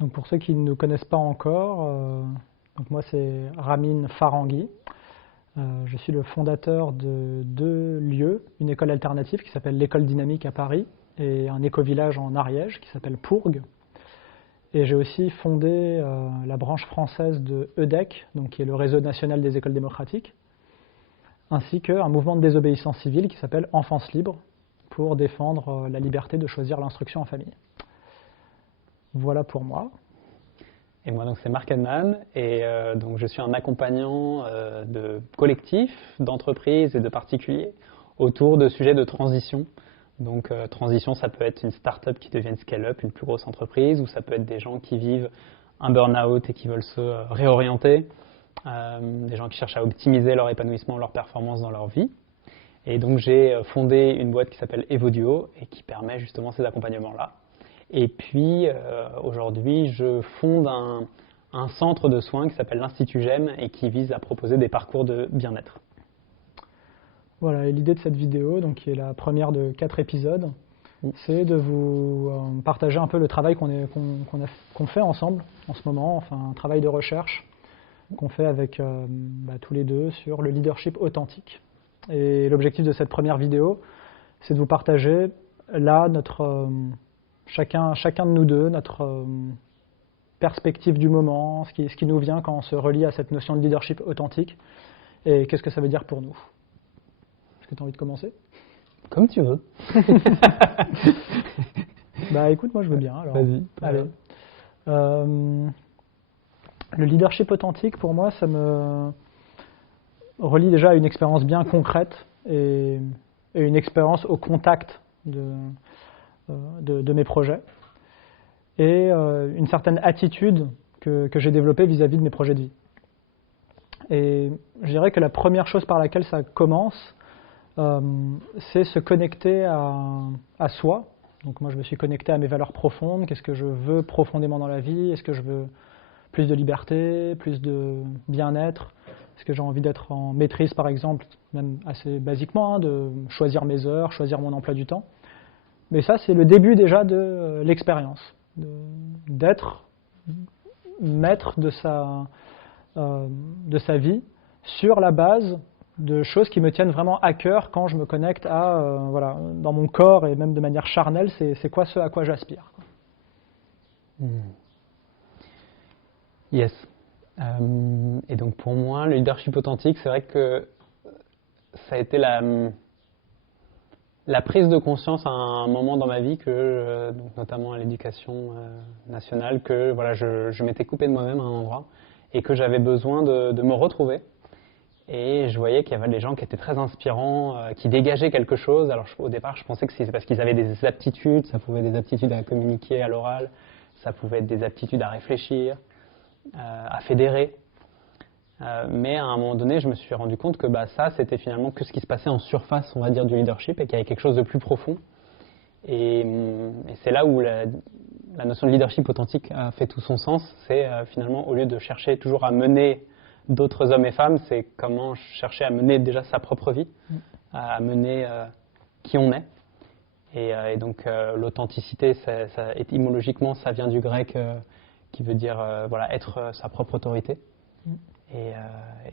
Donc pour ceux qui ne nous connaissent pas encore, donc moi c'est Ramin Farangui. Je suis le fondateur de deux lieux, une école alternative qui s'appelle l'École Dynamique à Paris et un éco-village en Ariège qui s'appelle Pourgue. Et j'ai aussi fondé la branche française de EDEC, donc qui est le réseau national des écoles démocratiques, ainsi qu'un mouvement de désobéissance civile qui s'appelle Enfance Libre pour défendre la liberté de choisir l'instruction en famille. Voilà pour moi. Et moi, donc, c'est Marc Edman, et donc, je suis un accompagnant de collectifs, d'entreprises et de particuliers autour de sujets de transition. Donc, transition, ça peut être une start-up qui devient une scale-up, une plus grosse entreprise, ou ça peut être des gens qui vivent un burn-out et qui veulent se réorienter, des gens qui cherchent à optimiser leur épanouissement, leur performance dans leur vie. Et donc, j'ai fondé une boîte qui s'appelle Evoduo et qui permet justement ces accompagnements-là. Et puis, aujourd'hui, je fonde un centre de soins qui s'appelle l'Institut GEM et qui vise à proposer des parcours de bien-être. Voilà, et l'idée de cette vidéo, donc, qui est la première de 4 épisodes, c'est de vous partager un peu le travail qu'on fait ensemble en ce moment, enfin un travail de recherche qu'on fait avec tous les deux sur le leadership authentique. Et l'objectif de cette première vidéo, c'est de vous partager là chacun de nous deux, notre perspective du moment, ce qui nous vient quand on se relie à cette notion de leadership authentique et qu'est-ce que ça veut dire pour nous. Est-ce que tu as envie de commencer ? Comme tu veux. Bah écoute, moi je veux bien. Alors. Vas-y. Allez. Le leadership authentique, pour moi, ça me relie déjà à une expérience bien concrète et une expérience au contact de mes projets et une certaine attitude que j'ai développée vis-à-vis de mes projets de vie. Et je dirais que la première chose par laquelle ça commence, c'est se connecter à soi. Donc moi je me suis connecté à mes valeurs profondes, qu'est-ce que je veux profondément dans la vie, est-ce que je veux plus de liberté, plus de bien-être, est-ce que j'ai envie d'être en maîtrise par exemple, même assez basiquement, de choisir mes heures, choisir mon emploi du temps. Mais ça, c'est le début déjà de l'expérience, d'être maître de sa vie sur la base de choses qui me tiennent vraiment à cœur quand je me connecte à, dans mon corps et même de manière charnelle, c'est quoi ce à quoi j'aspire. Yes. Et donc pour moi, le leadership authentique, c'est vrai que ça a été la prise de conscience à un moment dans ma vie, donc notamment à l'éducation nationale, que voilà, je m'étais coupé de moi-même à un endroit et que j'avais besoin de me retrouver. Et je voyais qu'il y avait des gens qui étaient très inspirants, qui dégageaient quelque chose. Alors au départ, je pensais que c'est parce qu'ils avaient des aptitudes, ça pouvait être des aptitudes à communiquer à l'oral, ça pouvait être des aptitudes à réfléchir, à fédérer. Mais à un moment donné, je me suis rendu compte que ça, c'était finalement que ce qui se passait en surface, on va dire, du leadership, et qu'il y avait quelque chose de plus profond. Et c'est là où la notion de leadership authentique a fait tout son sens. C'est finalement, au lieu de chercher toujours à mener d'autres hommes et femmes, c'est comment chercher à mener déjà sa propre vie, à mener qui on est. Et donc l'authenticité, étymologiquement, ça vient du grec qui veut dire être sa propre autorité.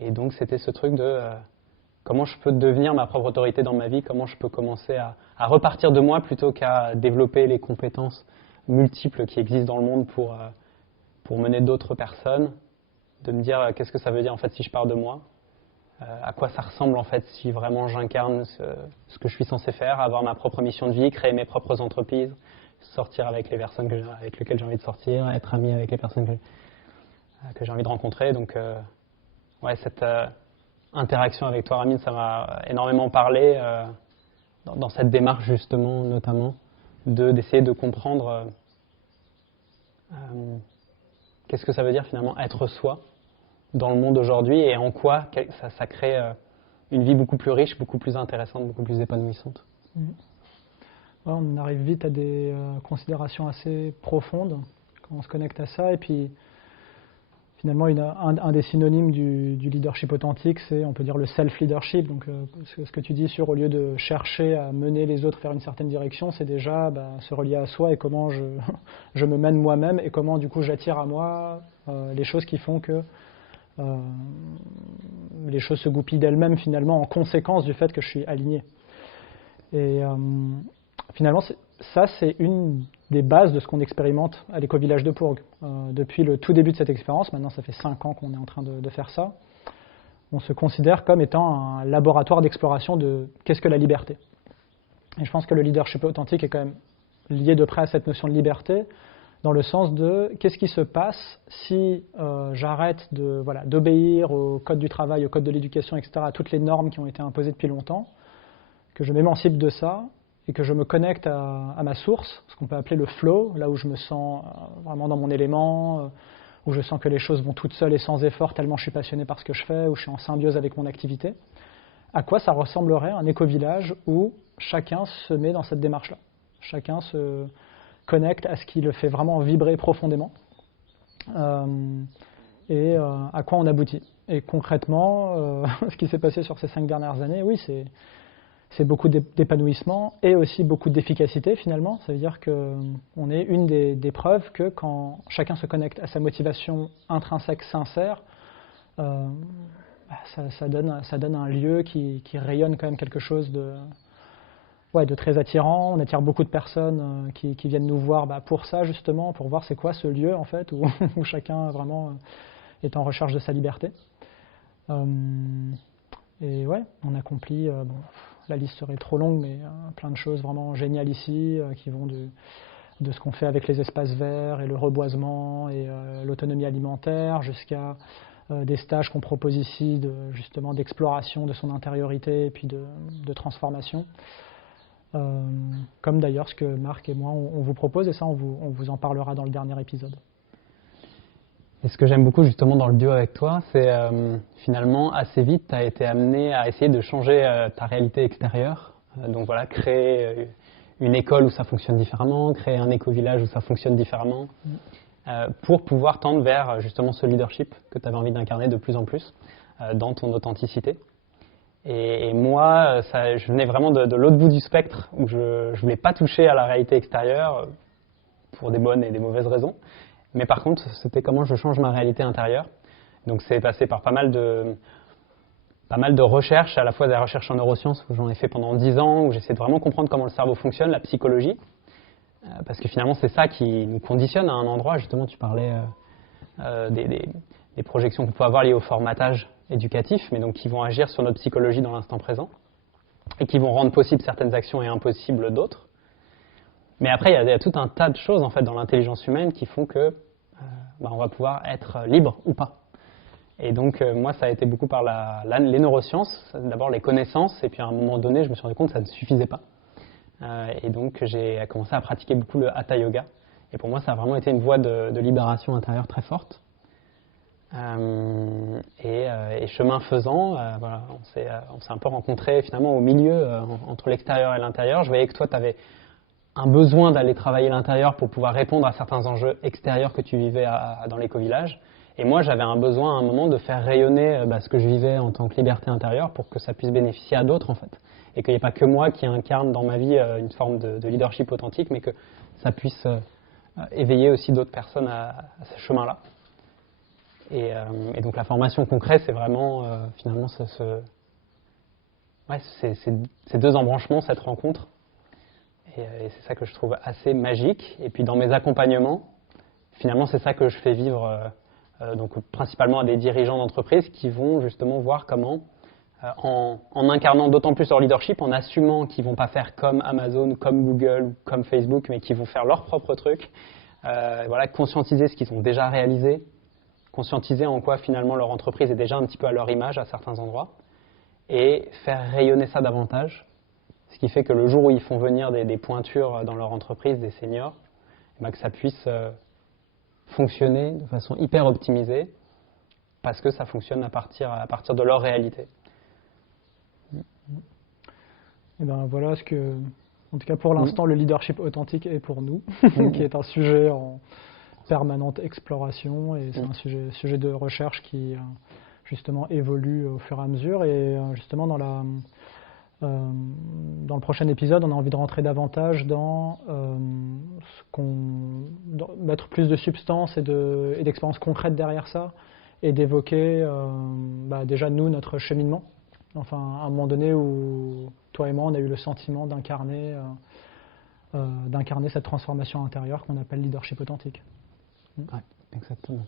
Et donc c'était ce truc de comment je peux devenir ma propre autorité dans ma vie, comment je peux commencer à repartir de moi plutôt qu'à développer les compétences multiples qui existent dans le monde pour mener d'autres personnes, de me dire qu'est-ce que ça veut dire en fait si je pars de moi, à quoi ça ressemble en fait si vraiment j'incarne ce que je suis censé faire, avoir ma propre mission de vie, créer mes propres entreprises, sortir avec les personnes avec lesquelles j'ai envie de sortir, être ami avec les personnes que j'ai envie de rencontrer. Donc cette interaction avec toi, Ramin, ça m'a énormément parlé dans cette démarche justement, notamment, d'essayer de comprendre qu'est-ce que ça veut dire finalement être soi dans le monde aujourd'hui et en quoi ça crée une vie beaucoup plus riche, beaucoup plus intéressante, beaucoup plus épanouissante. On arrive vite à des considérations assez profondes quand on se connecte à ça et puis finalement, un des synonymes du leadership authentique, c'est, on peut dire, le self-leadership. Donc, ce que tu dis sur, au lieu de chercher à mener les autres vers une certaine direction, c'est déjà se relier à soi et comment je me mène moi-même et comment, du coup, j'attire à moi les choses qui font que les choses se goupillent d'elles-mêmes, finalement, en conséquence du fait que je suis aligné. Et finalement, ça, c'est une des bases de ce qu'on expérimente à l'éco-village de Pourgues. Depuis le tout début de cette expérience, maintenant ça fait 5 ans qu'on est en train de faire ça, on se considère comme étant un laboratoire d'exploration de qu'est-ce que la liberté. Et je pense que le leadership authentique est quand même lié de près à cette notion de liberté, dans le sens de qu'est-ce qui se passe si j'arrête d'obéir au code du travail, au code de l'éducation, etc., à toutes les normes qui ont été imposées depuis longtemps, que je m'émancipe de ça, et que je me connecte à ma source, ce qu'on peut appeler le flow, là où je me sens vraiment dans mon élément, où je sens que les choses vont toutes seules et sans effort, tellement je suis passionné par ce que je fais, où je suis en symbiose avec mon activité. À quoi ça ressemblerait un éco-village où chacun se met dans cette démarche-là. Chacun se connecte à ce qui le fait vraiment vibrer profondément et à quoi on aboutit. Et concrètement, ce qui s'est passé sur ces 5 dernières années, oui, c'est beaucoup d'épanouissement et aussi beaucoup d'efficacité finalement. Ça veut dire qu'on est une des preuves que quand chacun se connecte à sa motivation intrinsèque sincère, ça donne un lieu qui rayonne quand même quelque chose de très attirant. On attire beaucoup de personnes qui viennent nous voir pour ça justement, pour voir c'est quoi ce lieu en fait où chacun vraiment est en recherche de sa liberté. Et ouais, on accomplit... la liste serait trop longue, mais plein de choses vraiment géniales ici, qui vont de ce qu'on fait avec les espaces verts et le reboisement et l'autonomie alimentaire, jusqu'à des stages qu'on propose ici, justement d'exploration de son intériorité et puis de transformation. Comme d'ailleurs ce que Marc et moi on vous propose, et ça on vous en parlera dans le dernier épisode. Et ce que j'aime beaucoup justement dans le duo avec toi, c'est finalement assez vite, tu as été amené à essayer de changer ta réalité extérieure. Donc voilà, créer une école où ça fonctionne différemment, créer un éco-village où ça fonctionne différemment, pour pouvoir tendre vers justement ce leadership que tu avais envie d'incarner de plus en plus dans ton authenticité. Et moi, je venais vraiment de l'autre bout du spectre, où je ne voulais pas toucher à la réalité extérieure, pour des bonnes et des mauvaises raisons. Mais par contre, c'était comment je change ma réalité intérieure. Donc c'est passé par pas mal de recherches, à la fois des recherches en neurosciences, où j'en ai fait pendant 10 ans, où j'essaie de vraiment comprendre comment le cerveau fonctionne, la psychologie. Parce que finalement, c'est ça qui nous conditionne à un endroit. Justement, tu parlais des projections qu'on peut avoir liées au formatage éducatif, mais donc qui vont agir sur notre psychologie dans l'instant présent, et qui vont rendre possibles certaines actions et impossibles d'autres. Mais après, il y a tout un tas de choses en fait dans l'intelligence humaine qui font que on va pouvoir être libre ou pas. Et donc moi, ça a été beaucoup par les neurosciences, d'abord les connaissances, et puis à un moment donné, je me suis rendu compte que ça ne suffisait pas. Et donc j'ai commencé à pratiquer beaucoup le Hatha Yoga. Et pour moi, ça a vraiment été une voie de libération intérieure très forte. Et chemin faisant, voilà, on s'est un peu rencontrés finalement au milieu, entre l'extérieur et l'intérieur. Je voyais que toi, tu avais un besoin d'aller travailler l'intérieur pour pouvoir répondre à certains enjeux extérieurs que tu vivais dans l'éco-village. Et moi, j'avais un besoin à un moment de faire rayonner ce que je vivais en tant que liberté intérieure pour que ça puisse bénéficier à d'autres, en fait. Et qu'il n'y ait pas que moi qui incarne dans ma vie une forme de leadership authentique, mais que ça puisse éveiller aussi d'autres personnes à ce chemin-là. Et donc la formation concrète, c'est vraiment finalement ces deux embranchements, cette rencontre. Et c'est ça que je trouve assez magique. Et puis dans mes accompagnements, finalement c'est ça que je fais vivre donc principalement à des dirigeants d'entreprise qui vont justement voir comment, en incarnant d'autant plus leur leadership, en assumant qu'ils ne vont pas faire comme Amazon, comme Google, comme Facebook, mais qu'ils vont faire leur propre truc, voilà, conscientiser ce qu'ils ont déjà réalisé, conscientiser en quoi finalement leur entreprise est déjà un petit peu à leur image à certains endroits, et faire rayonner ça davantage. Ce qui fait que le jour où ils font venir des pointures dans leur entreprise, des seniors, que ça puisse fonctionner de façon hyper optimisée, parce que ça fonctionne à partir de leur réalité. Et ben voilà ce que, en tout cas pour l'instant, le leadership authentique est pour nous, qui est un sujet permanente exploration et c'est un sujet de recherche qui justement évolue au fur et à mesure. Et justement dans le prochain épisode, on a envie de rentrer davantage dans mettre plus de substance et d'expériences concrètes derrière ça et d'évoquer déjà nous, notre cheminement. Enfin, à un moment donné où toi et moi, on a eu le sentiment d'incarner cette transformation intérieure qu'on appelle leadership authentique. Ouais, exactement.